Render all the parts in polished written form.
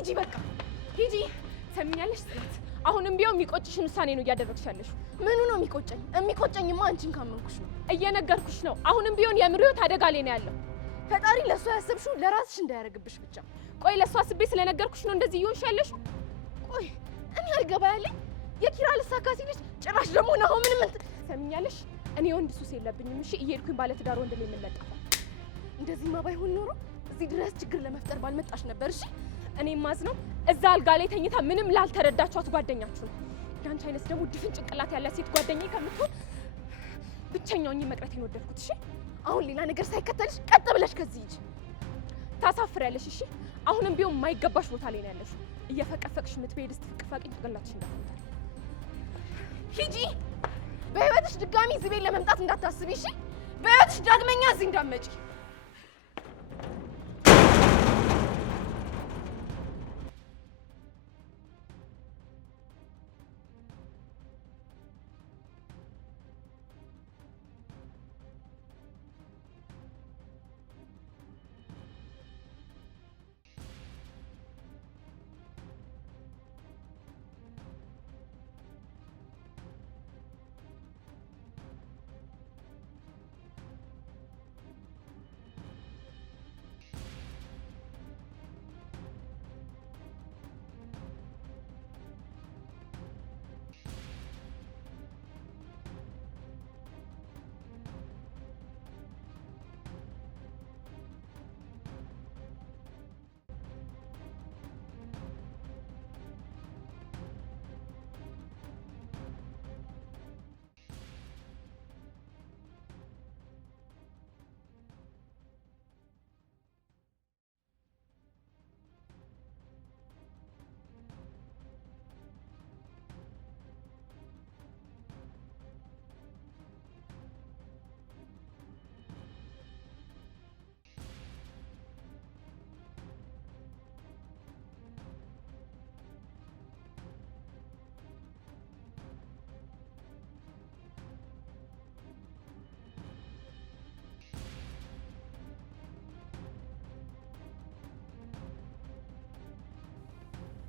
ሂጂ በቃ ሂጂ። ሰሚኛለሽ ጽናት፣ አሁንም ቢሆን የሚቆጭሽን ውሳኔ ነው እያደረግሽ ያለሽው። ምኑ ነው የሚቆጨኝ? የሚቆጨኝማ አንቺን ካመንኩሽ ነው። እየነገርኩሽ ነው። አሁንም ቢሆን የምርዮት አደጋ ላይ ነው ያለው። ፈጣሪ ለእሷ ያሰብሽው ለራስሽ እንዳያደርግብሽ ብቻ። ቆይ ለእሷ አስቤ ስለነገርኩሽ ነው እንደዚህ እየሆንሽ ያለሽው? ቆይ እኔ አልገባ ያለኝ የኪራ ልሳካ ሲልሽ ጭራሽ ደግሞ ነው ምንም ሰሚኛለሽ። እኔ ወንድ ሱስ የለብኝም እሺ። እየሄድኩኝ ባለትዳር ወንድ ላይ የምንለጠፈው እንደዚህማ ባይሆን ኖሮ እዚህ ድረስ ችግር ለመፍጠር ባልመጣሽ ነበር። እሺ እኔ ማዝነው እዛ አልጋ ላይ ተኝታ ምንም ላልተረዳችኋት ጓደኛችሁ ነው። ያንቺ አይነት ደግሞ ድፍን ጭንቅላት ያለ ሴት ጓደኛዬ ከምትሆን ብቸኛውኝ መቅረቴን ወደድኩት። እሺ አሁን ሌላ ነገር ሳይከተልሽ ቀጥ ብለሽ ከዚህ ሂጂ። ታሳፍሪያለሽ። እሺ አሁንም ቢሆን የማይገባሽ ቦታ ላይ ነው ያለሽው። እየፈቀፈቅሽ የምትበይድ ስትፈቅፋቂ ጭንቅላትሽ እንዳትመታ ሂጂ። በህይወትሽ ድጋሚ እዚህ ቤት ለመምጣት እንዳታስቢ እሺ። በህይወትሽ ዳግመኛ እዚህ እንዳትመጪ።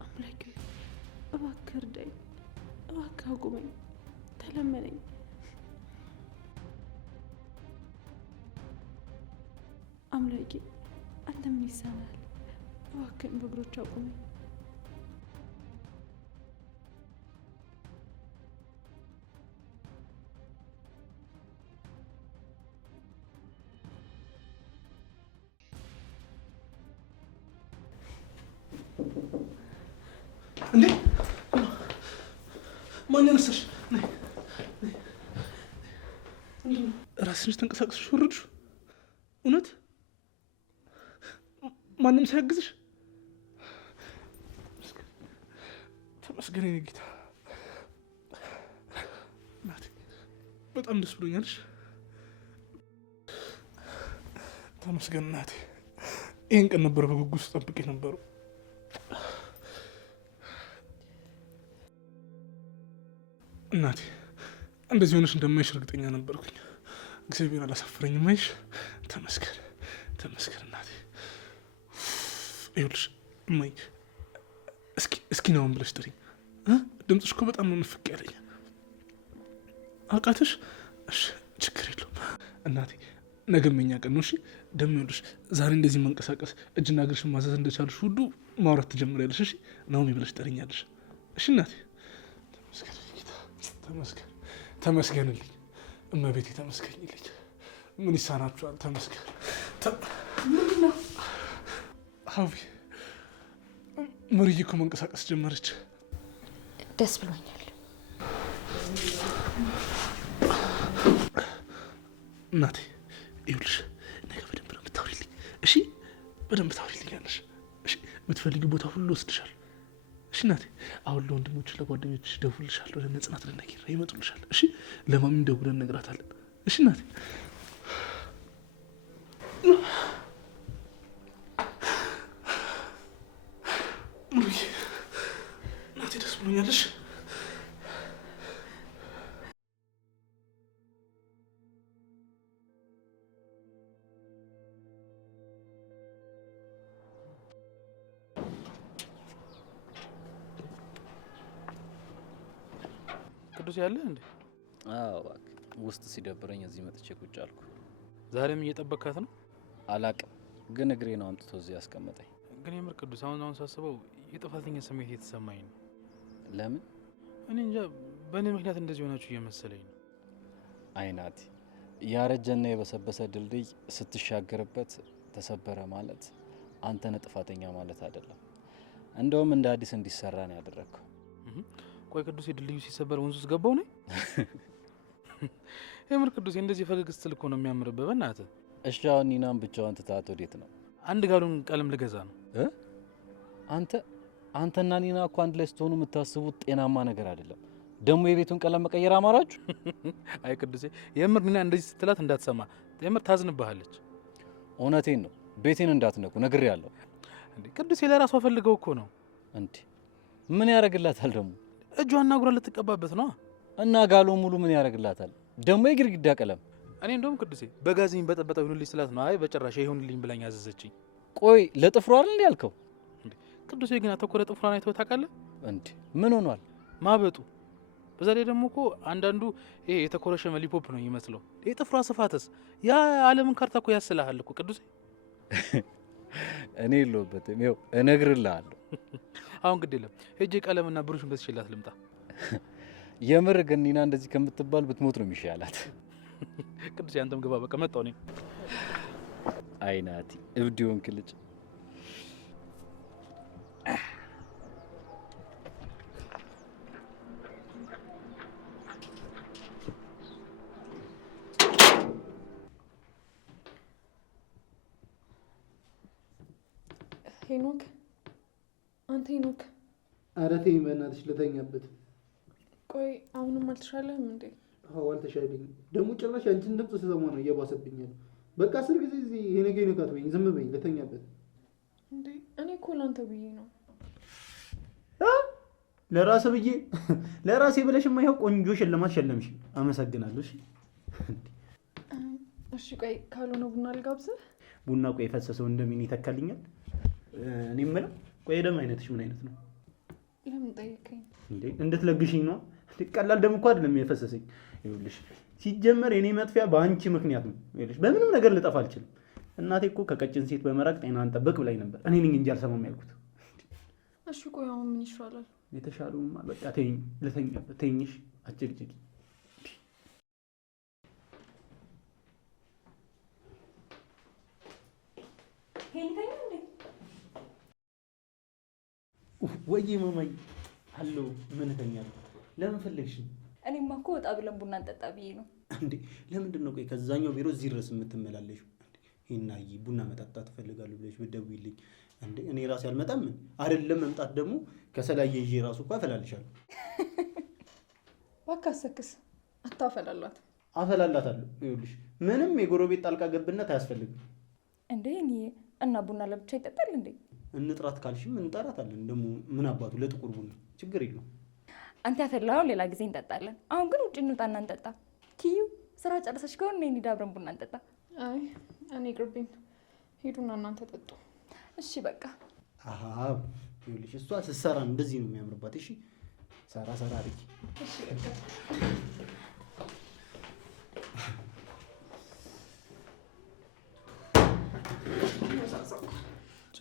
አምላኬ እባክህ እርዳኝ፣ እባክህ አቁመኝ፣ ተለመነኝ። አምላኬ አንተ ምን ይሳናል? እባክህን በእግሮች አቁመኝ። እንዴ ማን ያነሳሽ? ነይ ራስሽ ተንቀሳቅሰሽ ወረድሽ? እውነት ማንም ሳያግዝሽ? ተመስገን የኔ ጌታ። እናቴ በጣም ደስ ብሎኛልሽ። ተመስገን እናቴ። ይህን ቀን ነበር በጉጉት ጠብቄ ነበሩ። እናቴ እንደዚህ ሆነሽ እንደማይሽ እርግጠኛ ነበርኩኝ። እግዚአብሔር አላሳፈረኝም። አይሽ ተመስገን ተመስገን እናቴ። ይኸውልሽ እማዬ እስኪ ናውን ብለሽ ጥሪኝ። ድምፅሽ እኮ በጣም ነው ንፍቅ ያለኝ። አውቃትሽ? እሺ ችግር የለውም እናቴ። ነገም የኛ ቀን ነው። እሺ ደግሞ ይኸውልሽ ዛሬ እንደዚህ መንቀሳቀስ እጅና እግርሽን ማዘዝ እንደቻልሽ ሁሉ ማውራት ትጀምሪያለሽ። እሺ ናውን ብለሽ ጠሪኛለሽ። እሺ እናቴ። ተመስገን ተመስገንልኝ እመቤቴ፣ ተመስገኝልኝ። ምን ይሳናችኋል? ተመስገን። ምንድን ነው ሀዊ? ምርዬ እኮ መንቀሳቀስ ጀመረች። ደስ ብሎኛል እናቴ። ይኸውልሽ ነገ በደንብ ነው የምታወሪልኝ። እሺ በደንብ ታወሪልኛለሽ። እሺ የምትፈልጊ ቦታ ሁሉ ወስድሻል። እሺ እናቴ። አሁን ለወንድሞች ለጓደኞች ደውልልሻለሁ። ለነጽናት ለነኪራ ይመጡልሻል። እሺ ለማሚም ደውለን እነግራታለን። እሺ እናቴ። እናቴ ደስ ብሎኛለሽ። ቅዱስ ያለ እንዴ? አዎ እባክህ ውስጥ ሲደብረኝ እዚህ መጥቼ ቁጭ አልኩ። ዛሬም እየጠበካት ነው? አላቅም ግን እግሬ ነው አምጥቶ እዚህ ያስቀመጠኝ። ግን የምር ቅዱስ አሁን ሳስበው የጥፋተኛ ስሜት የተሰማኝ ነው። ለምን? እኔ እንጃ በእኔ ምክንያት እንደዚህ ሆናችሁ እየመሰለኝ ነው። አይናቲ ያረጀና የበሰበሰ ድልድይ ስትሻገርበት ተሰበረ ማለት አንተነ ጥፋተኛ ማለት አይደለም። እንደውም እንደ አዲስ እንዲሰራ ነው ያደረግከው። ቆይ ቅዱስ ድልድዩ ሲሰበር ወንዙ ውስጥ ገባው ነው? የምር ቅዱስ እንደዚህ ፈገግ ስትል እኮ ነው የሚያምርብህ። በእናትህ እሺ አሁን ኒናም ብቻዋን ትታት ወዴት ነው? አንድ ጋሉን ቀለም ልገዛ ነው። አንተና ኒና እኮ አንድ ላይ ስትሆኑ የምታስቡት ጤናማ ነገር አይደለም። ደግሞ የቤቱን ቀለም መቀየር አማራችሁ? አይ ቅዱሴ የምር ኒና እንደዚህ ስትላት እንዳትሰማ፣ የምር ታዝንብሃለች። እውነቴን ነው። ቤቴን እንዳትነኩ ነግሬያለሁ። እንዴ ቅዱሴ ለራሷ ፈልገው እኮ ነው። እንዴ ምን ያደርግላታል ደግሞ? እጇና እግሯን ልትቀባበት ነው። እና ጋሎ ሙሉ ምን ያደርግላታል ደግሞ? የግድግዳ ቀለም። እኔ እንደውም ቅዱሴ በጋዜኝ በጠበጠው ይሁንልኝ ስላት ነው። አይ በጭራሽ ይሁንልኝ ብላኝ አዘዘችኝ። ቆይ ለጥፍሯ አይደል እንዴ ያልከው? ቅዱሴ ግን አተኮረ ጥፍሯን አይተው ታውቃለህ? እንዴ ምን ሆኗል? ማበጡ። በዛ ላይ ደግሞ እኮ አንዳንዱ ይሄ የተኮረሸመ ሊፖፕ ነው የሚመስለው። ይሄ ጥፍሯ ስፋትስ ያ ዓለምን ካርታ እኮ ያስልሃል እኮ ቅዱሴ። እኔ የለሁበትም። ይኸው እነግርልሃለሁ። አሁን ግድ የለም ሄጄ ቀለምና ብሩሽን ገዝቼላት ልምጣ። የምር ግን ኒና እንደዚህ ከምትባል ብትሞት ነው የሚሻላት። ቅዱሴ አንተም ግባ በቃ መጣሁ እኔ። አይናቲ እብድ ሆንክ ልጅ። ሄኖክ አንተ ሄኖክ፣ ኧረ ተይኝ በእናትሽ ልተኛበት። ቆይ አሁንም አልተሻለህም እንዴ? አዎ አልተሻለኝም። ደግሞ ጭራሽ አንቺን ድምፅ ስሰማ ነው እየባሰብኛል። በቃ 10 ጊዜ እዚህ የነገ ነካት በይኝ፣ ዝም በይኝ ልተኛበት። እንዴ እኔ እኮ ላንተ ብዬ ነው። ለራሴ ብዬ ለራሴ ብለሽማ ይኸው ቆንጆ ሽልማት ሸለምሽ። አመሰግናለሁ። እሺ እሺ ቆይ ካልሆነ ቡና ልጋብዝህ? ቡና ቆይ የፈሰሰው እንደምን ይተካልኛል? እኔ የምለው ቆይ ደም አይነትሽ ምን አይነት ነው? ለምን ጠይቀኝ እንዴ? እንድትለግሽኝ ነው። ቀላል ደም እኮ አይደለም የፈሰሰኝ። ይኸውልሽ ሲጀመር የኔ መጥፊያ በአንቺ ምክንያት ነው። ይኸውልሽ በምንም ነገር ልጠፋ አልችልም። እናቴ እኮ ከቀጭን ሴት በመራቅ ጤናን ጠብቅ ብላኝ ነበር። እኔ ነኝ እንጂ አልሰማም ያልኩት። እሺ ቆይ አሁን ምን ይሻላል? የተሻለውማ በቃ ተይኝ፣ ልተኛበት። ተይኝሽ አጭቅጭቂ። ወይ ማማዬ አለው ምን እተኛለሁ። ለምን ፈለግሽ? እኔማ እኮ ወጣ ብለን ቡና እንጠጣ ብዬ ነው። እንዴ ለምንድን ነው ቆይ ከዛኛው ቢሮ እዚህ ድረስ የምትመላለሽው? ይናይ ቡና መጠጣት እፈልጋለሁ ብለሽ ብትደውይልኝ እንዴ እኔ ራሴ አልመጣም አይደለም? መምጣት ደግሞ ከሰላየ ይዤ ራሱ እኮ አፈላልሻለሁ። ባካሰክስ አታፈላላት። አፈላላታለሁ። ይኸውልሽ ምንም የጎረቤት ጣልቃ ገብነት አያስፈልግም። እንዴ እኔ እና ቡና ለብቻ ይጠጣል እንዴ? እንጥራት ካልሽም እንጠራታለን። ደግሞ ምን አባቱ ለጥቁር ቡና ችግር የለውም። አንተ ያፈላውን ሌላ ጊዜ እንጠጣለን። አሁን ግን ውጭ እንውጣና እንጠጣ። ኪዩ ስራ ጨርሰሽ ከሆነ እኔ እንሂድ አብረን ቡና እንጠጣ። አይ እኔ ቅርብኝ፣ ሂዱና እናንተ ጠጡ። እሺ በቃ። አዎ ይኸውልሽ እሷ ስትሰራ እንደዚህ ነው የሚያምርባት። እሺ ሰራ ሰራ አድርጊ። እሺ በቃ።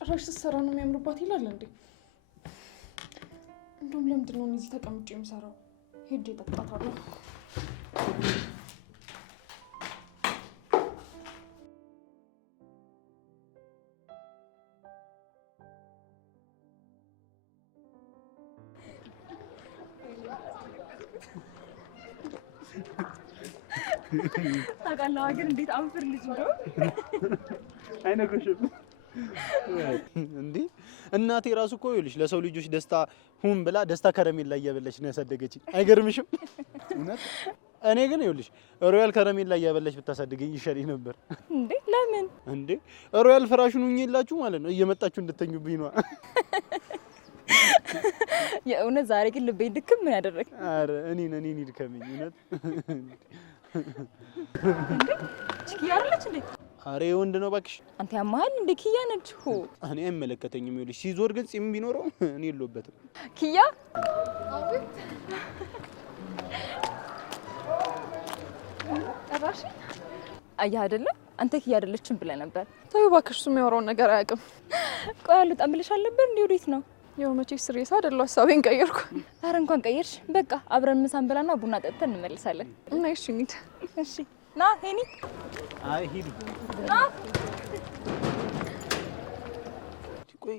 ጭራሽ ስትሰራ ነው የሚያምርባት ይላል እንዴ? እንደውም ለምንድን ነው እዚህ ተቀምጬ የምሰራው? ሄጄ እጠጣታለሁ። ታውቃለህ ግን እንዴት አንፍር ልጅ ነው። አይነግርሽም እንዴ? እናቴ ራሱ እኮ ይኸውልሽ ለሰው ልጆች ደስታ ሁን ብላ ደስታ ከረሜላ እያበላች ነው ያሳደገችኝ። አይገርምሽም? እውነት እኔ ግን ይኸውልሽ ሮያል ከረሜላ እያበላች ብታሳድገኝ ይሻለኝ ነበር። እንዴ ለምን? እንዴ ሮያል ፍራሹን ሁኝላችሁ ማለት ነው እየመጣችሁ እንድተኙብኝ ነው። የእውነት ዛሬ ግን ልቤ ድክም ምን ያደረግ? አረ እኔ ይድከመኝ እውነት። እንዴ ኪያ አለች እንዴ? አረ ወንድ ነው እባክሽ። አንተ ያማል እንዴ? ኪያ ነች እኮ። እኔ አይመለከተኝም። ይኸውልሽ ሲዞር ግን ጺም ቢኖረው እኔ የለሁበትም። ኪያ ጠራሽ? አየህ አይደለ? አንተ ኪያ አይደለችም ብለህ ነበር። ተይው እባክሽ፣ እሱ የሚያወራውን ነገር አያውቅም። ቆይ አልወጣም ብለሻል ነበር እንዴ? ወዴት ነው? ያው መቼስ ስሬሳ አይደለሁ፣ ሀሳቤን ቀየርኩ። ኧረ እንኳን ቀየርሽ። በቃ አብረን ምሳን ብላና ቡና ጠጥተን እንመልሳለን። እና እሺ እንሂድ። እሺ ና ሄኒ። አይ ሂዱ። ቆይ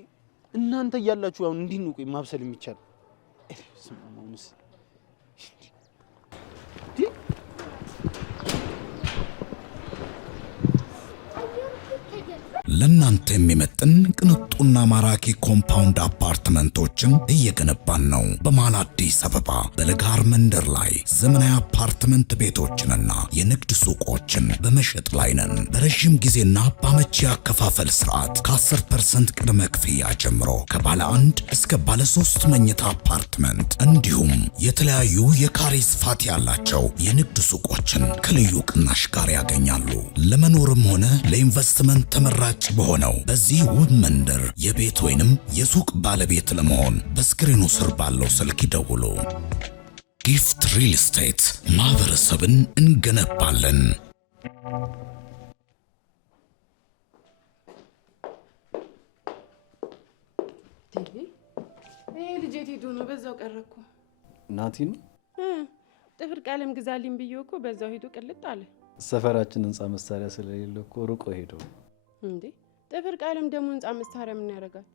እናንተ እያላችሁ አሁን እንዲህ ነው ቆይ ማብሰል የሚቻል? ስማማውንስ ለናንተ የሚመጥን ቅንጡና ማራኪ ኮምፓውንድ አፓርትመንቶችን እየገነባን ነው። በመሃል አዲስ አበባ በለጋር መንደር ላይ ዘመናዊ አፓርትመንት ቤቶችንና የንግድ ሱቆችን በመሸጥ ላይ ነን። በረዥም ጊዜና በአመቺ አከፋፈል ስርዓት ከ10% ቅድመ ክፍያ ጀምሮ ከባለ 1 እስከ ባለ 3 መኝታ አፓርትመንት እንዲሁም የተለያዩ የካሬ ስፋት ያላቸው የንግድ ሱቆችን ከልዩ ቅናሽ ጋር ያገኛሉ። ለመኖርም ሆነ ለኢንቨስትመንት ተመራጭ በሆነው በዚህ ውብ መንደር የቤት ወይንም የሱቅ ባለቤት ለመሆን በስክሪኑ ስር ባለው ስልክ ይደውሉ። ጊፍት ሪል ስቴት ማህበረሰብን እንገነባለን። ልጄ ሄዶ ነው በዛው ቀረኩ። ናቲ ነው ጥፍር ቀለም ግዛልኝ ብዬ እኮ በዛው ሄዶ ቅልጥ አለ። ሰፈራችን ህንጻ መሳሪያ ስለሌለ እኮ ሩቆ ሄዶ እንዴ። ጥፍር ቀለም ደግሞ ህንጻ መሳሪያ ምን ያደርጋል?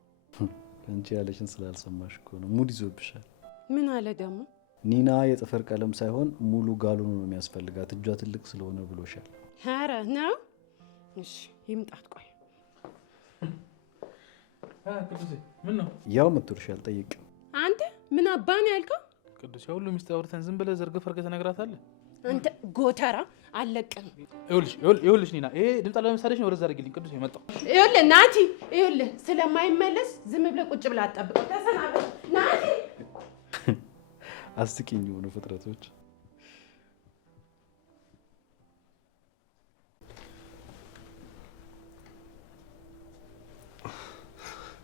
አንቺ ያለሽን ስላልሰማሽ እኮ ነው። ሙድ ይዞብሻል። ምን አለ ደግሞ? ኒና የጥፍር ቀለም ሳይሆን ሙሉ ጋሎን ነው የሚያስፈልጋት፣ እጇ ትልቅ ስለሆነ ብሎሻል። ኧረ ነው። እሺ ይምጣት። ቆይ ቅዱሴ ምን ነው? ያው መጥቶልሻል፣ ጠይቂው። አንተ ምን አባን ያልከው? ቅዱሴ ሁሉ ሚስት አውርተን ዝም ብለህ ዘርገፍ አድርገህ ትነግራታለህ። አንተ ጎተራ አለቅም። ይኸውልሽ ኒና፣ ይሄ ድምፅ ለምሳሌሽ ነው። ወደዛ አድርጊልኝ። ቅዱሴ መጣሁ። ይኸውልህ ናቲ፣ ይኸውልህ ስለማይመለስ ዝም ብለህ ቁጭ ብለህ አትጠብቀው። ተሰናበት ናቲ። አስቂኝ የሆኑ ፍጥረቶች።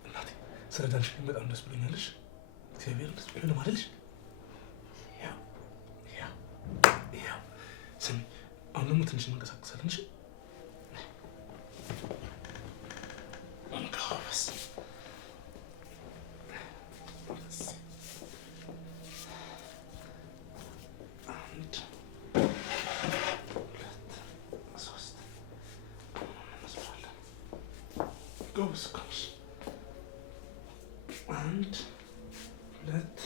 እናቴ ስለዳንሽ በጣም ደስ ብሎኛልሽ። እግዚአብሔር ደስ ብሎኛል ማለትሽ። ስሚ አሁን ደግሞ ትንሽ እንንቀሳቀሳለን። እሺ እንካበስ። አንድ ሁለት ሶስት እንመስራለን። ጎበዝ ጎበዝ። አንድ ሁለት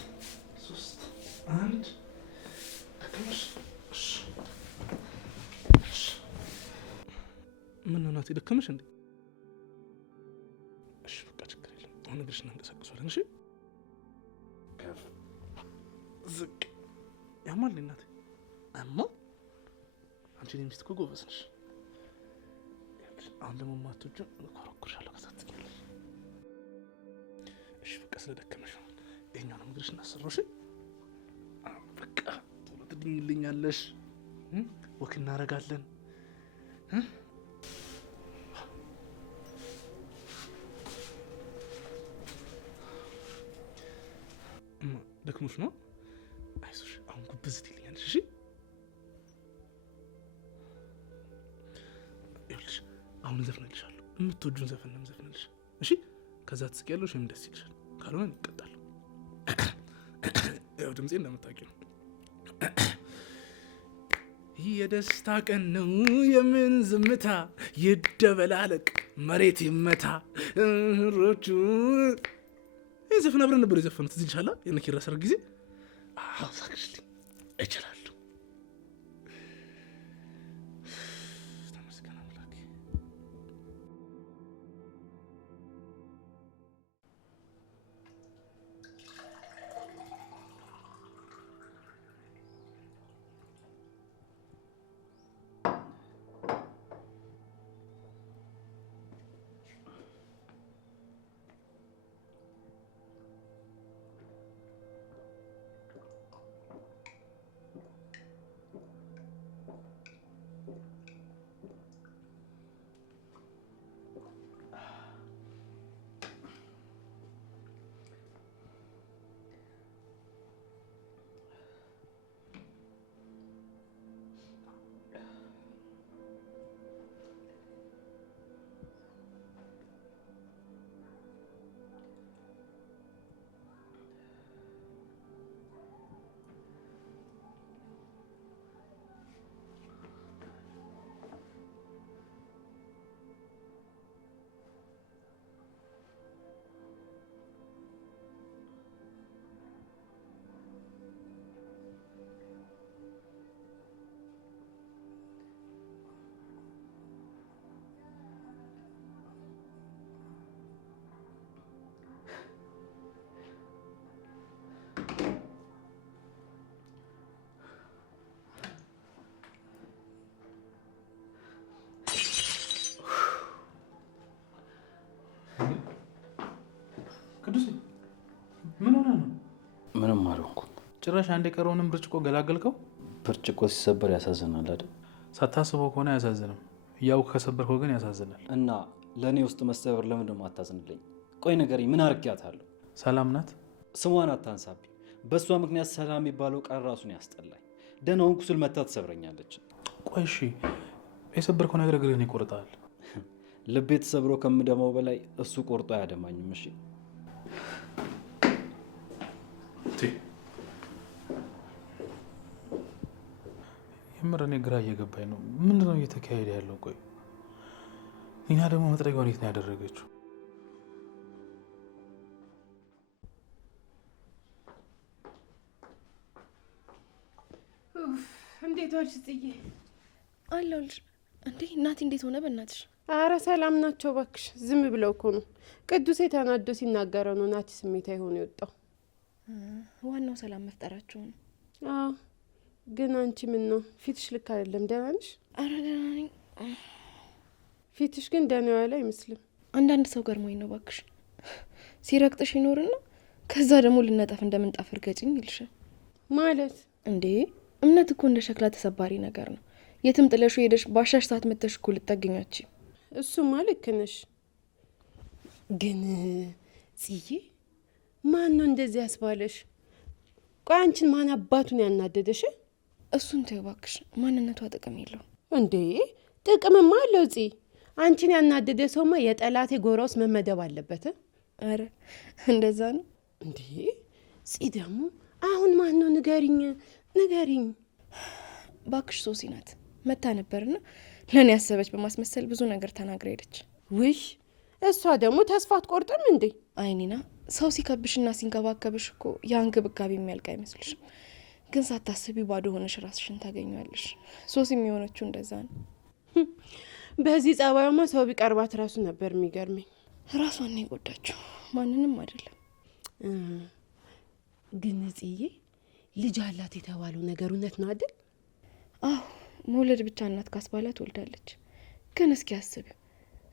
ሶስት አንድ ደከመሽ? ምን ነው ናቲ ደከመሽ እንዴ? እሺ በቃ ችግር የለም። አሁን እግርሽን እናንቀሳቅሷለን። እሺ ከፍ ዝቅ። ያማል እናቴ አማ አንቺ ነኝ ሚስት እኮ ጎበዝ ነሽ። አሁን ደግሞ ማቶቹን ኮረኩርሻለሁ። ከዛ ትገኛለሽ። እሺ በቃ ስለደከመሽ ነው። ይሄኛውን እግርሽን እናሰራው። እሺ በቃ ቶሎ ትድኝልኛለሽ። ወክ እናደርጋለን። ደክሞሽ ነው? አይዞሽ አሁን ጉብዝ ትይልኛለሽ። እሺ ይኸውልሽ አሁን እዘፍንልሻለሁ። የምትወጂውን ዘፈን ነው የምዘፍንልሽ። እሺ ከዛ ትስቂያለሽ ወይም ደስ ይልሻል። ካልሆነ ይቀጣለሁ። ያው ድምጼ እንደምታውቂው ነው። የደስታ ቀን ነው የምን ዝምታ፣ ይደበላለቅ መሬት ይመታ ሮቹ። ይህ ዘፈን አብረን ነበር የዘፈኑት። እዚህ ይልሻላ የነኪራ ሰርግ ጊዜ። አዎ ሳቅሽልኝ። እችላለሁ። ተመስገን አምላኬ። ምንም አልሆንኩም። ጭራሽ አንድ የቀረውንም ብርጭቆ ገላገልከው? ብርጭቆ ሲሰበር ያሳዝናል አይደል? ሳታስበው ከሆነ አያሳዝንም፣ እያውቅ ከሰበርከው ግን ያሳዝናል። እና ለእኔ ውስጥ መሰበር ለምን ደሞ አታዝንልኝ? ቆይ ንገረኝ፣ ምን አርጊያታለሁ? ሰላም ናት? ስሟን አታንሳብኝ። በእሷ ምክንያት ሰላም የሚባለው ቃል ራሱን ያስጠላኝ። ደህና ሆንኩ ስል መታ ትሰብረኛለች። ቆይ እሺ፣ የሰበርከው ነገር እግርህን ይቆርጣል። ልቤ ተሰብሮ ከምደማው በላይ እሱ ቆርጦ አያደማኝም። እሺ የምር እኔ ግራ እየገባኝ ነው። ምንድን ነው እየተካሄደ ያለው? ቆይ ኒና ደግሞ መጥረጊያውን የት ነው ያደረገችው? እንዴት ዋልሽ ጽዬ? አለሁልሽ። እንዴ እናቴ እንዴት ሆነ በእናትሽ? አረ ሰላም ናቸው እባክሽ። ዝም ብለው እኮ ነው። ቅዱሴ ተናዶ ሲናገረው ነው ናቲ ስሜታዊ ሆኖ የወጣው። ዋናው ሰላም መፍጠራቸው ነው። አዎ ግን አንቺ ምን ነው ፊትሽ ልክ አይደለም። ደህና ነሽ? አረ ደህና ነኝ። ፊትሽ ግን ደህና ያለ አይመስልም። አንዳንድ ሰው ገርሞኝ ነው እባክሽ። ሲረግጥሽ ይኖርና ከዛ ደግሞ ልነጠፍ እንደምንጣፍ እርገጭኝ ይልሻል። ማለት እንዴ እምነት እኮ እንደ ሸክላ ተሰባሪ ነገር ነው። የትም ጥለሹ ሄደሽ ባሻሽ ሰዓት መተሽ እኮ ልጠገኛች። እሱማ ልክ ነሽ። ግን ጽዬ ማን ነው እንደዚህ ያስባለሽ? ቆይ አንቺን ማን አባቱን ያናደደሽ? እሱን ተይው እባክሽ። ማንነቷ ጥቅም የለው እንዴ? ጥቅምማ አለው ጽ። አንቺን ያናደደ ሰውማ የጠላቴ ጎራ ውስጥ መመደብ አለበት። አረ እንደዛ ነው እንዴ? ጽ ደግሞ አሁን ማን ነው ንገሪኝ፣ ንገሪኝ ባክሽ። ሶሲ ናት መታ ነበርና ለኔ ያሰበች በማስመሰል ብዙ ነገር ተናግራ ሄደች። ውይ እሷ ደግሞ ተስፋ አትቆርጥም እንዴ? አይኒና ሰው ሲከብሽና ሲንከባከብሽ እኮ የአንግብጋቢ የሚያልቅ አይመስልሽም? ግን ሳታስቢ ባዶ ሆነሽ ራስሽን ታገኘዋለሽ። ሶሲ የሚሆነችው እንደዛ ነው። በዚህ ጸባዩማ ሰው ቢቀርባት ራሱ ነበር የሚገርመኝ። ራሷን ነው የጎዳችው፣ ማንንም አይደለም። ግን ጽዬ ልጅ አላት የተባለው ነገር እውነት ነው አይደል? አዎ መውለድ ብቻ እናት ካስባላት ወልዳለች። ግን እስኪ አስቢ፣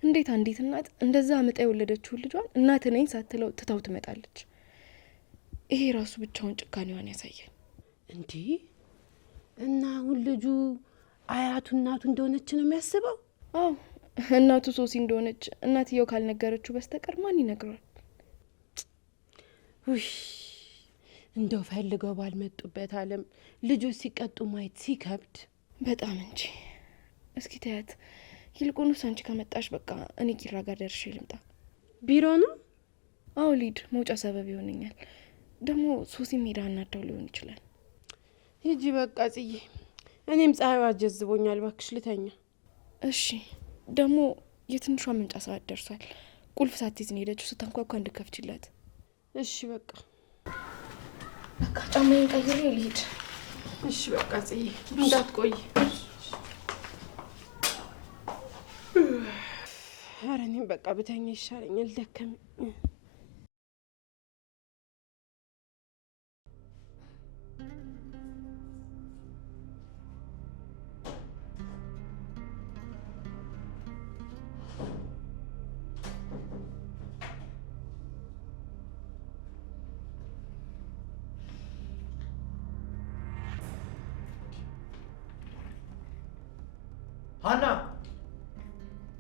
እንዴት አንዲት እናት እንደዛ አመጣ የወለደችውን ልጇን እናት ነኝ ሳትለው ትታው ትመጣለች? ይሄ ራሱ ብቻውን ጭካኔዋን ያሳያል። እንዴ እና አሁን ልጁ አያቱ እናቱ እንደሆነች ነው የሚያስበው? አዎ እናቱ ሶሲ እንደሆነች እናትየው ካልነገረችው በስተቀር ማን ይነግረዋል? ውይ እንደው ፈልገው ባልመጡበት ዓለም ልጆች ሲቀጡ ማየት ሲከብድ በጣም እንጂ። እስኪ ተያት። ይልቁንስ አንቺ ከመጣሽ በቃ እኔ ኪራ ጋር ደርሼ ልምጣ። ቢሮ ነው? አዎ ሊድ መውጫ ሰበብ ይሆነኛል። ደግሞ ሶሲ ሜዳ እናዳው ሊሆን ይችላል። ሂጂ በቃ ጽዬ፣ እኔም ፀሐዩ አጀዝቦኛል። እባክሽ ልተኛ። እሺ። ደግሞ የትንሿ መምጫ ሰዓት ደርሷል። ቁልፍ ሳትይዝ ነው ሄደችው። ስታንኳኳ እንድከፍችላት። እሺ በቃ በቃ ጫማዬን ቀይሬ ልሂድ። እሺ በቃ ጽዬ እንዳትቆይ። ኧረ እኔም በቃ ብተኛ ይሻለኛል፣ ደከመኝ። ሀና፣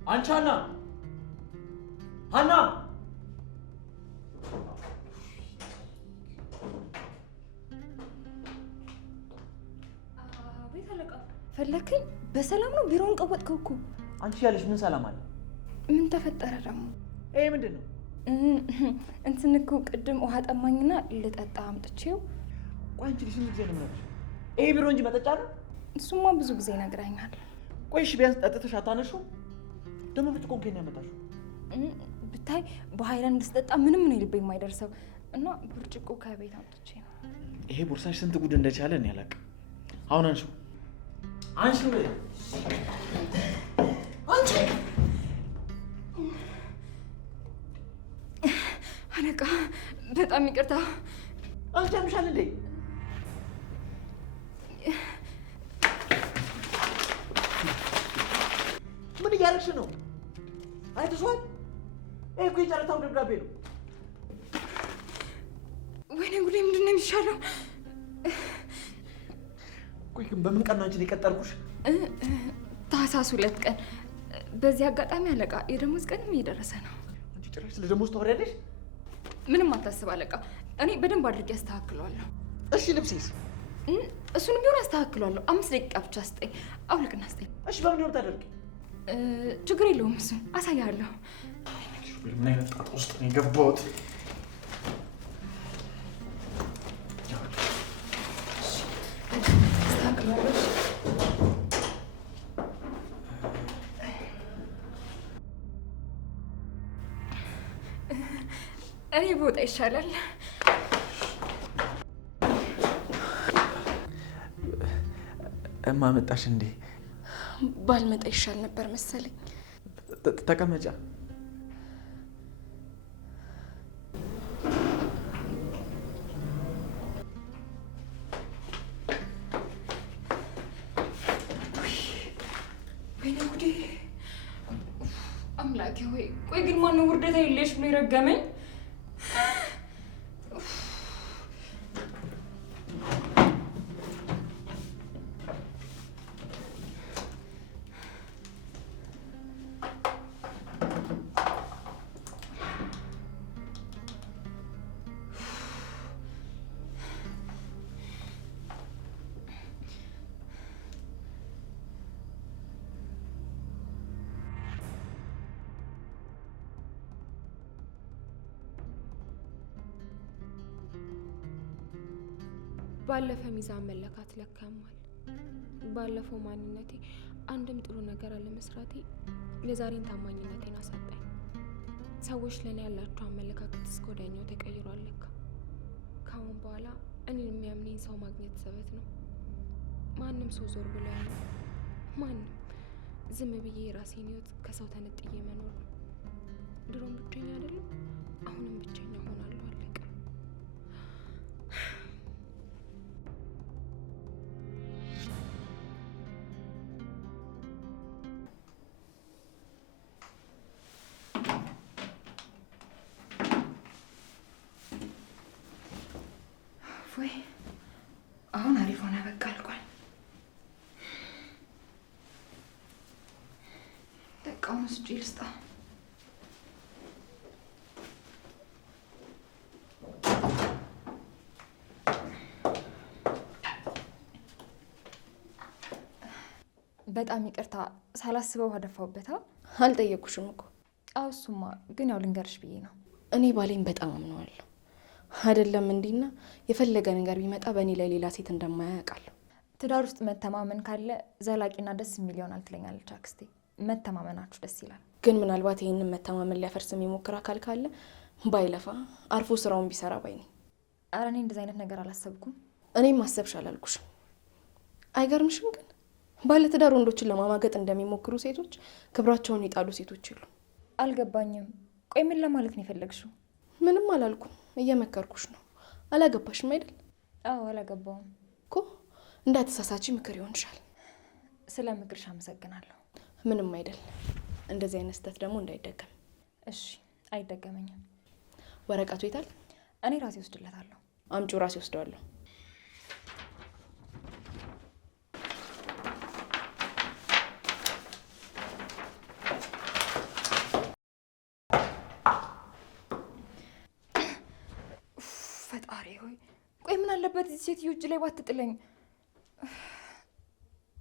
አንቺ ሀና፣ ሀና! ቤት አለቃ ፈለከኝ? በሰላም ነው? ቢሮውን ቀወጥከው እኮ። አንቺ ያለሽ ምን ሰላም አለ? ምን ተፈጠረ ደግሞ? ይሄ ምንድን ነው? እንትን እኮ ቅድም ውሃ ጠማኝና ልጠጣ አምጥቼው። ቆይ አንቺ ልጅ ምን ጊዜ ነው የምነግርሽ? ይሄ ቢሮ እንጂ መጠጫ ነው? እሱማ ብዙ ጊዜ ነግረኛል። ቆይ እሺ ቢያንስ ጠጥተሽ አታነሹ? ደግሞ ብርጭቆ ከኔ ያመጣሽው? ብታይ በሃይላንድ ስጠጣ ምንም ነው ልቤ የማይደርሰው እና ብርጭቆ ከቤት አምጥቼ ነው። ይሄ ቦርሳሽ ስንት ጉድ እንደቻለ እኔ አላውቅም። አሁን አንሺው፣ አንሺው። አንቺ አለቃ በጣም ይቅርታ። አንቺ ያምሻል እንዴ? ምን እያደረግሽ ነው? አይተሽዋል? ይሄ እኮ የጨረታው ደብዳቤ ነው። ወይኔ ጉዴ! ምንድን ነው የሚሻለው? ቆይ ግን በምን ቀን ነው አንቺን የቀጠርኩሽ? ታህሳስ 2 ቀን። በዚህ አጋጣሚ አለቃ የደሞዝ ቀንም እየደረሰ ነው። አንቺ ጭራሽ ስለ ደሞዝ ታወሪያለሽ? ምንም አታስብ አለቃ፣ እኔ በደንብ አድርጌ አስተካክለዋለሁ። እሺ ልብሴስ? እሱን ቢሆን አስተካክለዋለሁ። 5 ደቂቃ ብቻ ስጠኝ። አውልቅና ስጠኝ። እሺ በምን ነው የምታደርጊው? ችግር የለውም፣ እሱን አሳያለሁ። ምን አይነት ጣጣ ውስጥ ነው የገባሁት? እኔ ብወጣ ይሻላል። እማ መጣሽ እንዴ? ባልመጣ ይሻል ነበር መሰለኝ። ተቀመጫ። ወይኔ ጉዴ! አምላኬ ሆይ፣ ቆይ ግን ማነው ውርደታ የለሽ ብሎ የረገመኝ? ባለፈ ሚዛን መለካት ለካማል። ባለፈው ማንነቴ አንድም ጥሩ ነገር አለመስራቴ የዛሬን ታማኝነቴን አሳጣኝ። ሰዎች ለኔ ያላቸው አመለካከት እስከ ወዲያኛው ተቀይሯል ለካ። ካሁን በኋላ እኔን የሚያምነኝ ሰው ማግኘት ዘበት ነው። ማንም ሰው ዞር ብሎ ያለው ማንም ዝም ብዬ የራሴን ህይወት ከሰው ተነጥዬ መኖር ነው። ድሮም ብቸኛ አይደለም፣ አሁንም ብቸኛ ሆናለሁ። አለቀ። ወይ አሁን አሪፍ ሆነ። በቃ አልቋል። ደቃውን ስጪ ልስጣ። በጣም ይቅርታ ሳላስበው አደፋውበታ። አልጠየኩሽም እኮ። አዎ እሱማ ግን ያው ልንገርሽ ብዬ ነው። እኔ ባሌን በጣም አምነዋለሁ። አይደለም እንዲና የፈለገ ነገር ቢመጣ በእኔ ላይ ሌላ ሴት እንደማያውቃለሁ። ትዳር ውስጥ መተማመን ካለ ዘላቂና ደስ የሚል ይሆናል ትለኛለች አክስቴ። መተማመናችሁ ደስ ይላል። ግን ምናልባት ይህንን መተማመን ሊያፈርስ የሚሞክር አካል ካለ ባይለፋ አርፎ ስራውን ቢሰራ ባይ ነኝ። ኧረ እኔ እንደዚህ አይነት ነገር አላሰብኩም። እኔም ማሰብሽ አላልኩሽም። አይገርምሽም? ግን ባለትዳር ወንዶችን ለማማገጥ እንደሚሞክሩ ሴቶች ክብራቸውን ይጣሉ ሴቶች የሉ። አልገባኝም። ቆይ ምን ለማለት ነው የፈለግሽው? ምንም አላልኩም፣ እየመከርኩሽ ነው። አላገባሽም አይደል? አዎ አላገባውም እኮ። እንዳትሳሳቺ ምክር ይሆንሻል። ስለ ምክርሽ አመሰግናለሁ። ምንም አይደል። እንደዚህ አይነት ስህተት ደግሞ እንዳይደገም። እሺ፣ አይደገመኝም። ወረቀቱ የታል? እኔ ራሴ ወስድለታለሁ። አምጪው፣ ራሴ ወስደዋለሁ። ፈጣሪ ሆይ፣ ቆይ ምን አለበት እዚህ ሴትዮ እጅ ላይ ባትጥለኝ።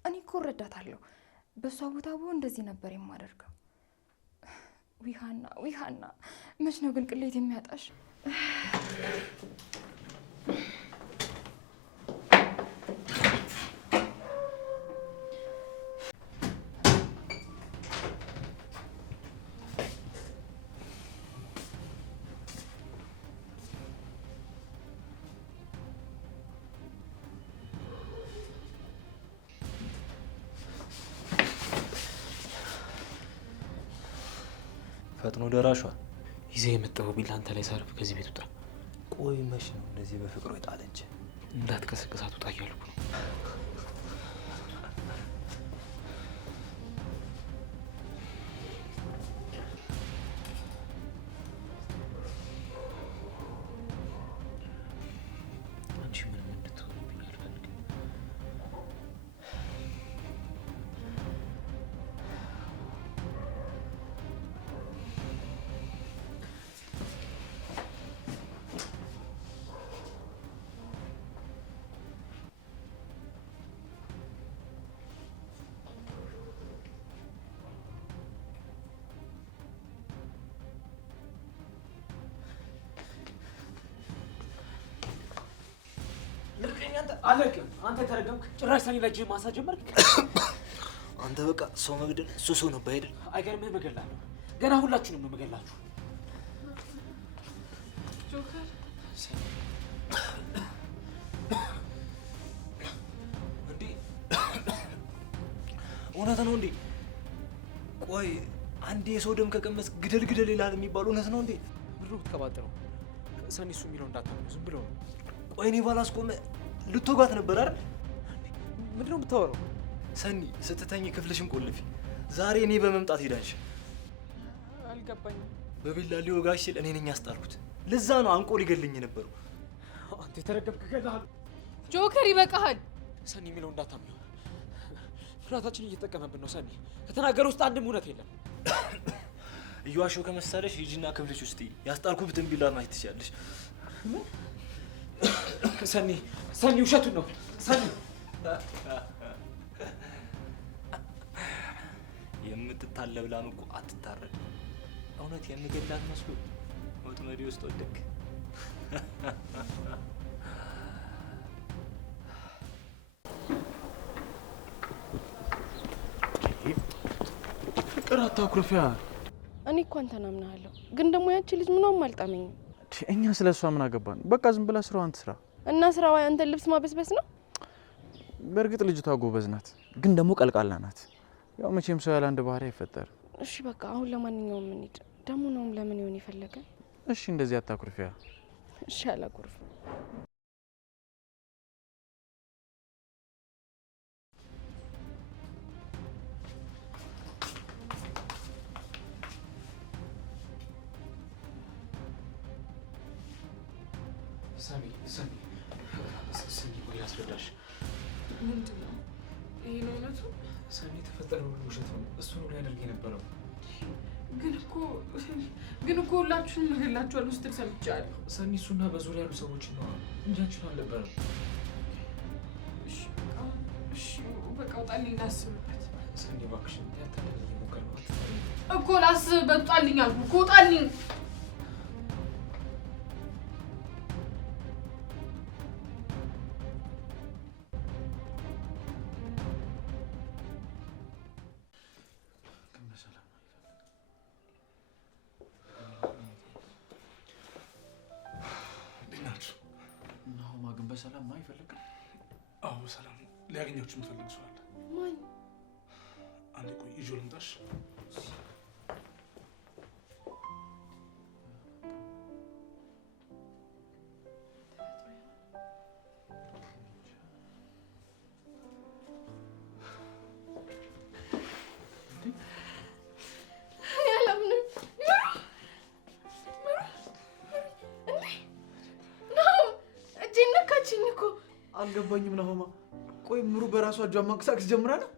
እኔ እኮ እረዳታለሁ። በእሷ ቦታ ብሆን እንደዚህ ነበር የማደርገው። ዊሃና መች ነው ግን ቅሌት የሚያጣሽ? ፈጥኖ ደራሿ ይዘህ የመጣው ቢላ አንተ ላይ ሳርፍ ከዚህ ቤት ውጣ። ቆይ መች ነው እንደዚህ በፍቅሩ የጣለች? እንዳትቀሰቅሳት ውጣ እያልኩ ነው። ልቀቀኝ አንተ። አለቅም። አንተ ተረገምክ። ጭራሽ ሰኒ ላይ እጅህን ማንሳት ጀመርክ። አንተ በቃ ሰው መግደል ሱሱ ነው ባይደል? አይገርምህም? እገላለሁ። ገና ሁላችሁንም ነው የምገላችሁ። ጆከር እንዴ እውነት ነው እንዴ? ቆይ አንዴ የሰው ደም ከቀመስ ግደል ግደል ይላል የሚባለው እውነት ነው እንዴ? ምንድን ነው የምትቀባጥረው? ሰኒ እሱ የሚለው እንዳታምኑ፣ ዝም ብለው ነው። ቆይ እኔ ባላስቆመ ልትወጋት ነበር አይደል? ምንድን ነው የምታወራው? ሰኒ ስትተኝ ክፍልሽን ቆልፊ። ዛሬ እኔ በመምጣት ሄዳንሽ አልገባኝም። በቢላ ሊወጋሽ ሲል እኔ ነኝ ያስጣልኩት። ለዛ ነው አንቆ ሊገልኝ የነበረው። አንተ የተረገምክ እገልሃለሁ። ጆከር ይበቃሃል። ሰኒ የሚለው እንዳታምኑ። ፍርሃታችን እየተጠቀመብን ነው። ሰኒ ከተናገረ ውስጥ አንድም እውነት የለም። እየዋሸሁ ከመሰለሽ ሂጂና ክፍልሽ ውስጥ ያስጣልኩበትን ቢላ ማየት ትችያለሽ። ሰኒ ውሸቱን ነው። ሰኒ የምትታለብ ላም እኮ አትታረድ። እውነት የምገላት መስሎ ወጥመዴ ውስጥ ወደክ። ፍቅር አታኩርፊያ። እኔ እኮ አንተን አምናለሁ፣ ግን ደግሞ ያቺ ልጅ ምንም አልጣመኝም። እኛ ስለ እሷ ምን አገባን? በቃ ዝም ብላ ስራዋን ትስራ። እና ስራዋ አንተን ልብስ ማበስበስ ነው? በእርግጥ ልጅቷ ጎበዝ ናት፣ ግን ደግሞ ቀልቃላ ናት። ያው መቼም ሰው ያለ አንድ ባህሪ አይፈጠርም። እሺ በቃ አሁን ለማንኛውም እንሂድ። ደግሞ ነው ለምን ይሆን የፈለገ? እሺ እንደዚህ አታኩርፊያ። እሺ አላኩርፍ። ሰኒ ቆይ አስረዳሽ። ምንድን ነው ይሄ? ነው እውነቱ? ሰኒ የተፈጠረው ሁሉ ውሸት ነው። እሱ ነው ሊያደርግ የነበረው። ግን እኮ ሁላችሁንም እገላችኋለሁ ስትል ሰምቻለሁ። ሰኒ እሱና በዙሪያ ያሉ ሰዎች ነው እንጂ አንቺን አልነበረም። እሺ በቃ ውጣልኝ፣ ላስብበት። ሰኒ እባክሽን ያታለለ ሞከር ነው እኮ ላስብበት። ውጣልኝ አልኩህ እኮ ውጣልኝ። በሰላም ነው አይፈልግም? አዎ ሰላም ነው። ሊያገኛችሁ የምፈልግ ሰው አለ። ማን? አንዴ ቆይ ይዤው ልምጣሽ። አልገባኝም ናሆማ። ቆይ ምሩ በራሷ እጇ ማንቀሳቀስ ጀምራ ነው?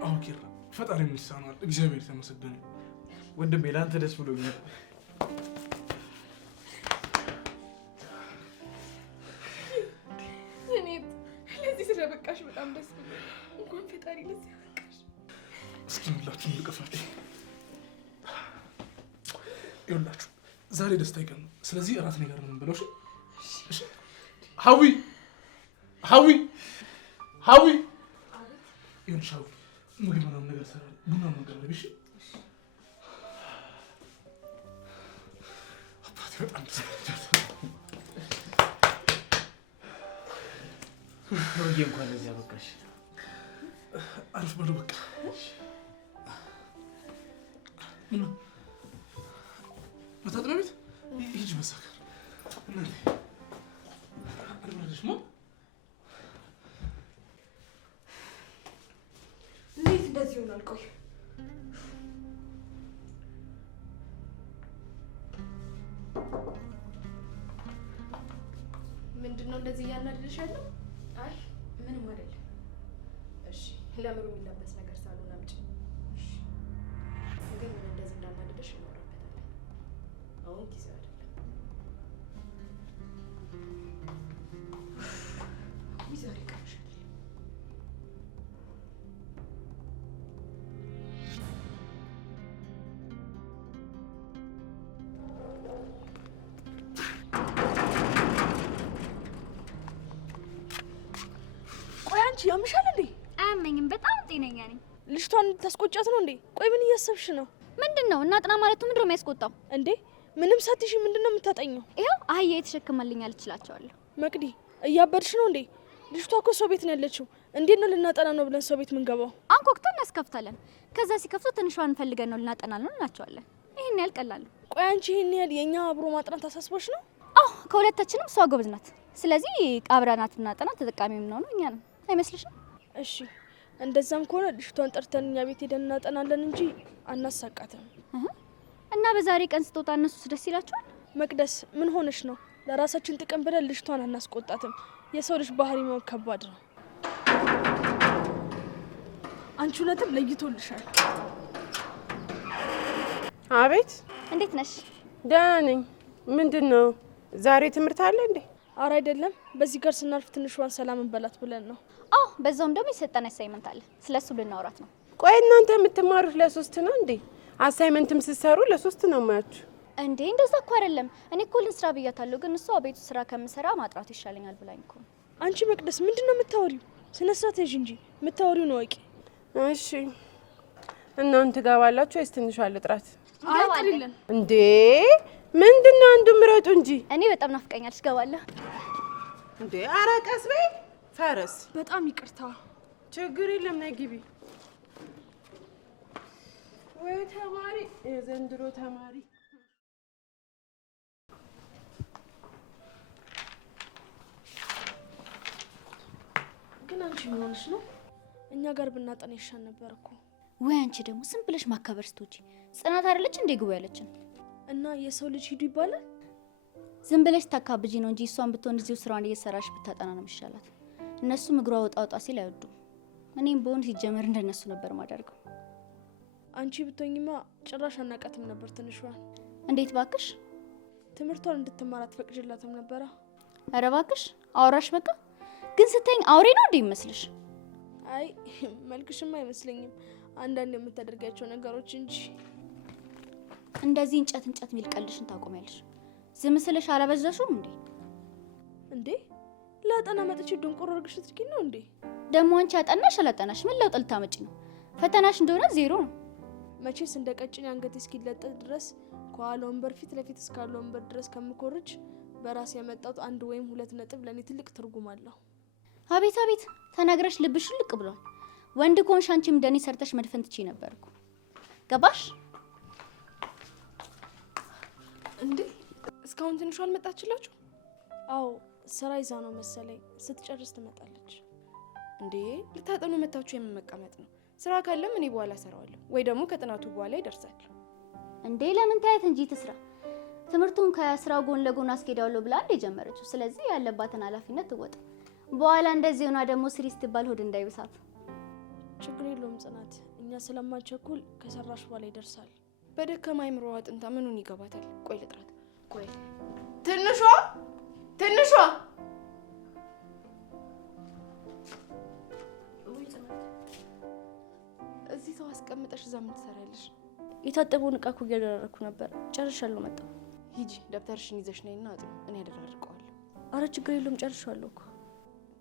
አዎ ኪራ፣ ፈጣሪ ምን ይሳናል? እግዚአብሔር የተመሰገነ ወንድሜ፣ ለአንተ ደስ ብሎኛል። እኔ ለዚህ ስለበቃሽ በጣም ደስ ብሎኛል። እንኳን ፈጣሪ ለዚህ ያበቃሽ። እስኪ ሁላችሁም ልቀፋችሁ። ይኸውላችሁ ዛሬ ደስታ ቀን ነው። ስለዚህ እራት ነገር ነው የምንበላው። እሺ ሀዊ ይሁን ሻው ምግብ ምናምን ነገር ሰራል። ቡና ነገር ለብሽ አባቴ በጣም ደስ ይላል። እንኳን ለዚህ ያበቃሽ። አሪፍ በሉ በቃ መታጠቢያ ቤት ሂጂ መሳከር አልበለሽ ሞ እንዴት እንደዚህ ይሆናል? ቆይ ምንድነው እንደዚህ እያናደደሽ ያለው? አይ ምንም አይደለም። እሺ ለምሩ የሚለበስ ነገር ሳልሆን አምጪ። እሺ ግን ምን እንደዚህ እንዳናደደሽ እናወራበታለን። አሁን ጊዜው አይደለም። ዛሬ ቀርሻል። አንቺ ያምሻል እንዴ? አያመኝም፣ በጣም ጤነኛ ነኝ። ልጅቷን እንድታስቆጫት ነው እንዴ? ቆይ ምን እያሰብሽ ነው? ምንድነው? እናጥና ማለቱ ምንድነው የሚያስቆጣው እንዴ? ምንም ሳትሽ ምንድነው የምታጠኘው? ይሄው አህያ የተሸከመልኛል እችላቸዋለሁ። መቅዲ እያበድሽ ነው እንዴ? ልጅቷ እኮ ሰው ቤት ነው ያለችው። እንዴት ነው ልናጠና ነው ብለን ሰው ቤት ምንገባው? አንኳኩተን እናስከፍታለን። ከዛ ሲከፍቱ ትንሿን ፈልገን ነው ልናጠና ነው እንላቸዋለን። ይሄን ያህል ቀላል ነው። ቆይ አንቺ ይሄን ያህል የኛ አብሮ ማጥናት አሳስቦሽ ነው? አዎ ከሁለታችንም እሷ ጎበዝ ናት። ስለዚህ አብረናት ብናጠና ተጠቃሚ የምንሆነው እኛ ነን። አይመስልሽም? እሺ እንደዛም ከሆነ ልጅቷን ጠርተን እኛ ቤት ሄደን እናጠናለን እንጂ አናሳቃትም። እና በዛሬ ቀን ስትወጣ እነሱስ ደስ ይላቸዋል? መቅደስ ምን ሆነሽ ነው? ለራሳችን ጥቅም ብለን ልጅቷን አናስቆጣትም። የሰው ልጅ ባህሪ ማወቅ ከባድ ነው። አንቺ እውነትም ለይቶልሻል። አቤት፣ እንዴት ነሽ? ደህና ነኝ። ምንድን ነው ዛሬ ትምህርት አለ እንዴ? አረ አይደለም፣ በዚህ ጋር ስናልፍ ትንሿን ሰላም እንበላት ብለን ነው። አዎ፣ በዛውም ደግሞ የሰጠን አሳይመንት አለ። ስለሱ ልናወራት ነው። ቆይ እናንተ የምትማሩት ለሶስት ነው እንዴ? አሳይመንትም ስትሰሩ ለሶስት ነው ማያችሁ እንዴ? እንደዛ እኮ አይደለም። እኔ እኮ ልንስራ ብያታለሁ፣ ግን እሷ ቤቱ ስራ ከምሰራ ማጥራቱ ይሻለኛል ብላኝ እኮ። አንቺ መቅደስ ምንድነው የምታወሪው? ስነ ስርዓት ያዥ እንጂ የምታወሪውን ወቂ። እሺ እናንተ ትገባላችሁ ወይስ ትንሿ ልጥራት? አይጥሪልን እንዴ? ምንድነው አንዱ ምረጡ እንጂ። እኔ በጣም ናፍቀኛለች፣ እገባለሁ። እንዴ ኧረ ቀስ በይ ፈረስ። በጣም ይቅርታ። ችግር የለም ነይ ግቢ። ወይ ተማሪ፣ የዘንድሮ ተማሪ። ግን አንቺ ምን ሆነሽ ነው? እኛ ጋር ብናጠና ይሻል ነበር እኮ። ወይ አንቺ ደግሞ ዝም ብለሽ ማካበር ስትወጪ። ጽናት አይደለች እንዴ ግቡ ያለችን? እና የሰው ልጅ ሂዱ ይባላል? ዝም ብለሽ ታካብጂ ነው እንጂ እሷን ብትሆን እዚሁ ስራዋን እየሰራሽ ብታጠና ነው የሚሻላት። እነሱ እግሯ ወጣ ወጣ ሲል አይወዱም። እኔም በሆን ሲጀመር እንደነሱ ነበር ማደርገው። አንቺ ብትሆኝማ ጭራሽ አናቃትም ነበር ትንሿን። እንዴት ባክሽ? ትምህርቷን እንድትማር አትፈቅጂላትም ነበረ? ኧረ ባክሽ አውራሽ በቃ። ግን ስተኝ አውሬ ነው እንዴ ይመስልሽ? አይ መልክሽም አይመስለኝም፣ አንዳንድ የምታደርጋቸው ነገሮች እንጂ። እንደዚህ እንጨት እንጨት ሚልቀልሽን ታቆሚያለሽ። ዝም ስለሽ አላበዛሽውም እንዴ? እንዴ ላጠና መጥቼ ድንቆሮ አድርግሽ ልትልኪኝ ነው እንዴ? ደግሞ አንቺ አጠናሽ አላጠናሽ ምን ለውጥ ልታመጪ ነው? ፈተናሽ እንደሆነ ዜሮ ነው። መቼስ እንደ ቀጭኔ አንገቴ እስኪለጠጥ ድረስ ከኋላ ወንበር ፊት ለፊት እስካለ ወንበር ድረስ ከምኮርጅ በራስ ያመጣሁት 1 ወይም 2 ነጥብ ለኔ ትልቅ ትርጉም አለው። አቤት አቤት ተናግረሽ ልብሽ ልቅ ብሏል። ወንድ ኮንሽ አንቺም እንደኔ ሰርተሽ መድፈን ትችይ ነበርኩ። ገባሽ እንዴ? እስካሁን ትንሿ አልመጣችላችሁ? አዎ ስራ ይዛ ነው መሰለኝ። ስትጨርስ ትመጣለች። እንዴ ልታጠኑ መታችሁ የምመቀመጥ ነው? ስራ ካለም እኔ በኋላ ሰራዋለሁ፣ ወይ ደግሞ ከጥናቱ በኋላ ይደርሳል። እንዴ ለምን ታየት እንጂ ትስራ። ትምህርቱን ከስራው ጎን ለጎን አስኬዳለሁ ብላ እንደ ጀመረችው። ስለዚህ ያለባትን ኃላፊነት ትወጣ። በኋላ እንደዚህ ሆና ደግሞ ስሪ ስትባል ሆድ እንዳይብሳት። ችግር የለውም ጽናት፣ እኛ ስለማንቸኩል ከሰራሽ በኋላ ይደርሳል። በደከማ አይምሮ አጥንታ ምኑን ይገባታል? ቆይ ልጥራት። ቆይ ትንሿ እዚህ ሰው አስቀምጠሽ እዛ ምን ትሰሪያለሽ? የታጠበውን እቃ እኮ እያደረኩ ነበር። ጨርሻለሁ፣ መጣሁ። ሂጂ ደብተርሽን ይዘሽ ነይና አጥኚ፣ እኔ አደራርቀዋለሁ። አረ ችግር የለውም ጨርሻለሁ እኮ።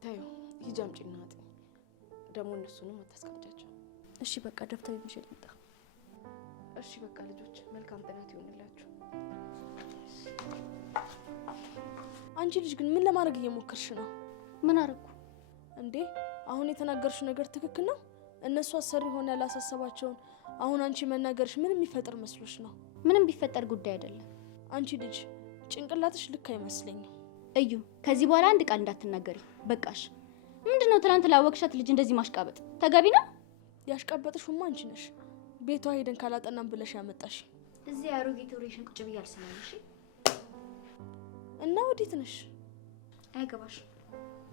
ታዩ ሂጂ አምጪና አጥኚ። ደግሞ እነሱንም አታስቀምጫቸው። እሺ በቃ ደብተር ይዤ ልምጣ። እሺ በቃ ልጆች መልካም ጥናት ይሆንላችሁ። አንቺ ልጅ ግን ምን ለማድረግ እየሞከርሽ ነው? ምን አረኩ እንዴ? አሁን የተናገርሽው ነገር ትክክል ነው? እነሱ አሰሪ ሆነ ያላሳሰባቸውን አሁን አንቺ መናገርሽ ምን የሚፈጠር መስሎሽ ነው? ምንም ቢፈጠር ጉዳይ አይደለም። አንቺ ልጅ ጭንቅላትሽ ልክ አይመስለኝም። እዩ ከዚህ በኋላ አንድ ቃል እንዳትናገሪ በቃሽ። ምንድነው ትናንት ላወቅሻት ልጅ እንደዚህ ማሽቃበጥ ተገቢ ነው? ያሽቃበጥሽማ አንቺ ነሽ። ቤቷ ሄደን ካላጠናም ብለሽ ያመጣሽ። እዚህ አሮጌ ቴዎሪሽን ቁጭ ብዬ አልሰማልሽ እና ወዴት ነሽ? አይገባሽ።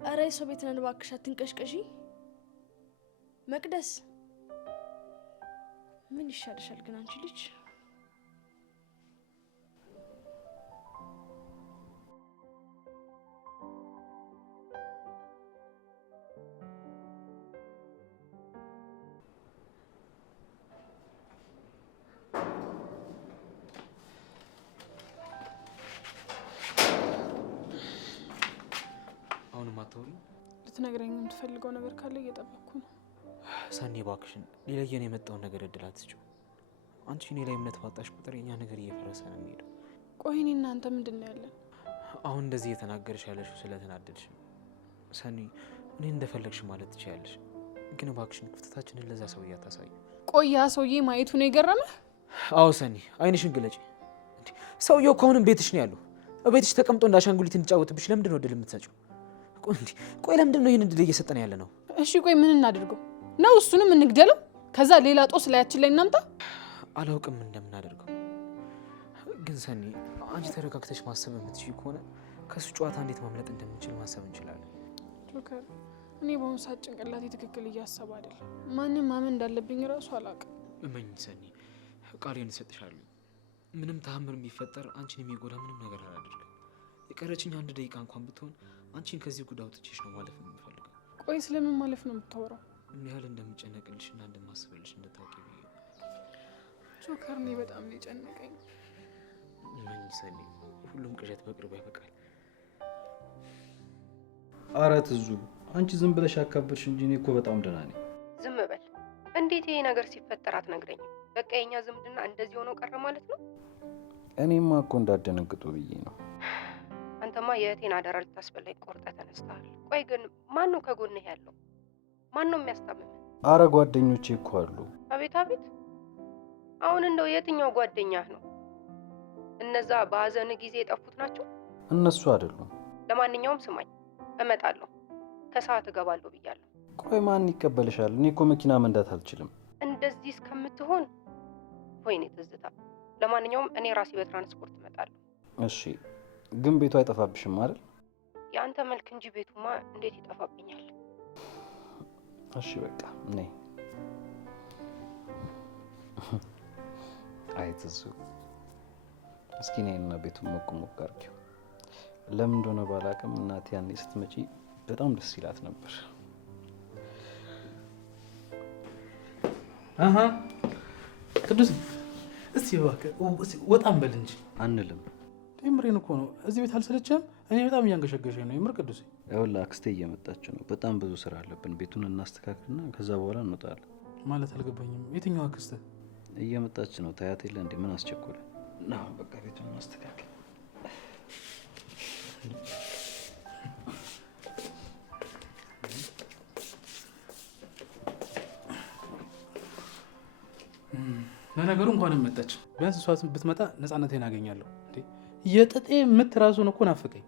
ኧረ የሰው ቤት ነን እባክሽ አትንቀሽቀሺ። መቅደስ ምን ይሻልሻል ግን አንቺ ልጅ? ልትነግረኝ የምትፈልገው ነገር ካለ እየጠበቅኩ ነው። ሰኒ እባክሽን ሊለየን የመጣውን ነገር እድል አትስጪው። አንቺ እኔ ላይ እምነት ባጣሽ ቁጥር የኛ ነገር እየፈረሰ ነው የሚሄደው። ቆይ እኔ እናንተ ምንድን ነው ያለን? አሁን እንደዚህ እየተናገርሽ ያለሽው ስለተናደድሽ ሰኒ። እኔ እንደፈለግሽ ማለት ትችያለሽ፣ ግን እባክሽን ክፍተታችንን ለዛ ሰውዬ አታሳዩ። ቆይ ያ ሰውዬ ማየቱ ነው የገረመህ? አዎ ሰኒ አይንሽን ግለጪ። ሰውየው ከሆነም ቤትሽ ነው ያለው። ቤትሽ ተቀምጦ እንዳሻንጉሊት እንጫወትብሽ ለምንድን ነው እድል የምትሰጪው? ቆይ ለምንድን ነው ይህን እድል እየሰጠን ያለ ነው? እሺ ቆይ ምን እናድርገው ነው? እሱንም እንግደለው? ከዛ ሌላ ጦስ ላያችን ላይ እናምጣ? አላውቅም እንደምናደርገው። ግን ሰኒ አንቺ ተረጋግተሽ ማሰብ የምትችይ ከሆነ ከሱ ጨዋታ እንዴት ማምለጥ እንደምንችል ማሰብ እንችላለን። ጆከር እኔ በአሁኑ ሰዓት ጭንቅላቴ ትክክል እያሰብ አይደለም። ማንም ማመን እንዳለብኝ እራሱ አላውቅም። እመኝ ሰኒ፣ ቃሌን እሰጥሻለሁ። ምንም ተአምር ቢፈጠር አንቺን የሚጎዳ ምንም ነገር አላደርግም። የቀረችኝ 1 ደቂቃ እንኳን ብትሆን አንቺን ከዚህ ጉዳይ አውጥቼሽ ነው ማለፍ የምፈልገው። ቆይ ስለምን ማለፍ ነው የምታወራው? ምን ያህል እንደምጨነቅልሽ እና እንደማስብልሽ እንድታውቂ ብዬ። ጆከር እኔ በጣም ነው የጨነቀኝ። እመኝ ሰኒ፣ ሁሉም ቅዠት በቅርቡ ያበቃል። አረ ትዙ አንቺ ዝም ብለሽ አካበድሽ እንጂ እኔ እኮ በጣም ደህና ነኝ። ዝም በል። እንዴት ይሄ ነገር ሲፈጠር አትነግረኝም? በቃ የኛ ዝምድና እንደዚህ ሆኖ ቀረ ማለት ነው? እኔማ እኮ እንዳደነግጡ ብዬ ነው። አንተማ የእህቴን አደራ ልታስበላኝ ቆርጠህ ተነስተሃል። ቆይ ግን ማን ነው ከጎንህ ያለው? ማን ነው የሚያስታምም? አረ ጓደኞቼ እኮ አሉ። አቤት አቤት! አሁን እንደው የትኛው ጓደኛህ ነው? እነዛ በሀዘን ጊዜ የጠፉት ናቸው? እነሱ አይደሉም። ለማንኛውም ስማኝ፣ እመጣለሁ፣ ከሰዓት እገባለሁ ብያለሁ። ቆይ ማን ይቀበልሻል? እኔ እኮ መኪና መንዳት አልችልም። እንደዚህ እስከምትሆን ወይኔ ትዝታ። ለማንኛውም እኔ ራሴ በትራንስፖርት እመጣለሁ። እሺ፣ ግን ቤቱ አይጠፋብሽም አይደል? የአንተ መልክ እንጂ ቤቱማ እንዴት ይጠፋብኛል? እሺ በቃ ነይ። አይ ትዙ፣ እስኪ ነይና ቤቱን ሞቅ ሞቅ አድርጊው። ለምን እንደሆነ ባላውቅም እናቴ ያኔ ስትመጪ በጣም ደስ ይላት ነበር። አሃ ቅዱስ፣ እስቲ እባክህ ወጣም በል እንጂ። አንልም። የምሬን እኮ ነው። እዚህ ቤት አልሰለችህም? እኔ በጣም እያንገሸገሸኝ ነው የምር ቅዱስ። ይኸውልህ አክስቴ እየመጣች ነው። በጣም ብዙ ስራ አለብን። ቤቱን እናስተካክልና ከዛ በኋላ እንወጣለን። ማለት አልገባኝም። የትኛው አክስት? እየመጣች ነው። ታያት የለ እንዴ? ምን አስቸኮለ? ና በቃ ቤቱን እናስተካክል። ለነገሩ እንኳንም መጣች። ቢያንስ እሷ ብትመጣ ነፃነቴን አገኛለሁ። የጥጤ ምት ራሱን እኮ ናፍቀኝ።